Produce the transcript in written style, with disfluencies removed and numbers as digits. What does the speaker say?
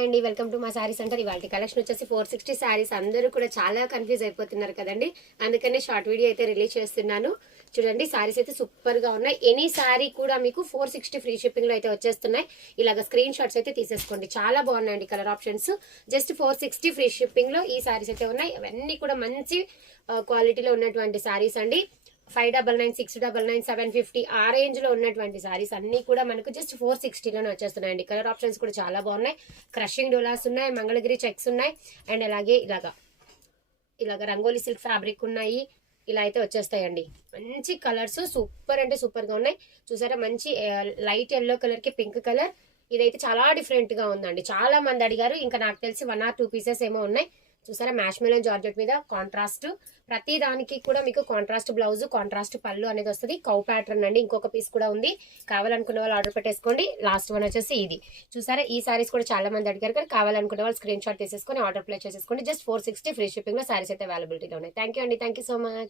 Hi అండి, welcome to మా sorry centre. ఇవాళ కలెక్షన్ వచ్చేసి 460 సారీస్. అందరూ కూడా చాలా కన్ఫ్యూజ్ అయిపోతున్నారు కదండి, అందుకనే షార్ట్ వీడియో అయితే రిలీజ్ చేస్తున్నాను. చూడండి, సారీస్ అయితే సూపర్ గా ఉన్నాయి. ఎనీ సారీ కూడా మీకు 460 ఫ్రీ షిప్పింగ్ లో అయితే వచ్చేస్తున్నాయి. ఇలాగ స్క్రీన్ షాట్స్ అయితే తీసేసుకోండి. చాలా బాగున్నాయండి colour options. Just 460 free shipping లో ఈ సారీస్ అయితే ఉన్నాయి. అవన్నీ కూడా మంచి క్వాలిటీలో ఉన్నటువంటి సారీస్ అండి. 599, 699, 750 ఆ రేంజ్ లో ఉన్నటువంటి సారీస్ అన్ని కూడా మనకు జస్ట్ 460 లోనే వచ్చేస్తున్నాయండి. కలర్ ఆప్షన్స్ కూడా చాలా బాగున్నాయి. క్రషింగ్ డోలాస్ ఉన్నాయి, మంగళగిరి చెక్స్ ఉన్నాయి, అండ్ అలాగే ఇలాగా రంగోలీ సిల్క్ ఫ్యాబ్రిక్ ఉన్నాయి. ఇలా అయితే వచ్చేస్తాయండి. మంచి కలర్స్ సూపర్ అంటే సూపర్ గా ఉన్నాయి. చూసారా, మంచి లైట్ ఎల్లో కలర్ కి పింక్ కలర్. ఇదైతే చాలా డిఫరెంట్ గా ఉందండి. చాలా మంది అడిగారు. ఇంకా నాకు తెలిసి 1 or 2 పీసెస్ ఏమో ఉన్నాయి. చూసారా, మ్యాష్ మెలన్ జార్జెట్ మీద కాంట్రాస్ట్. ప్రతి దానికి కూడా మీకు కాంట్రాస్ట్ బ్లౌజ్, కాంట్రాస్ట్ పళ్ళు అనేది వస్తుంది. కౌ ప్యాటర్న్ అండి. ఇంకొక పీస్ కూడా ఉంది. కావాలనుకున్న వాళ్ళు ఆర్డర్ పెట్టేసుకోండి. లాస్ట్ వన్ వచ్చేసి ఇది. చూసారా, ఈ సారీస్ కూడా చాలా మంది అడిగారు కానీ కావాలనుకున్న వాళ్ళు స్క్రీన్ షాట్ తీసేసుకొని ఆర్డర్ ప్లేస్ చేసేసుకోండి. జస్ట్ 460 ఫ్రీ షిప్పింగ్ లో సారీస్ అయితే అవైలబిలిటీలో ఉన్నాయి. థ్యాంక్ యూ అండి, థ్యాంక్ యూ సో మచ్.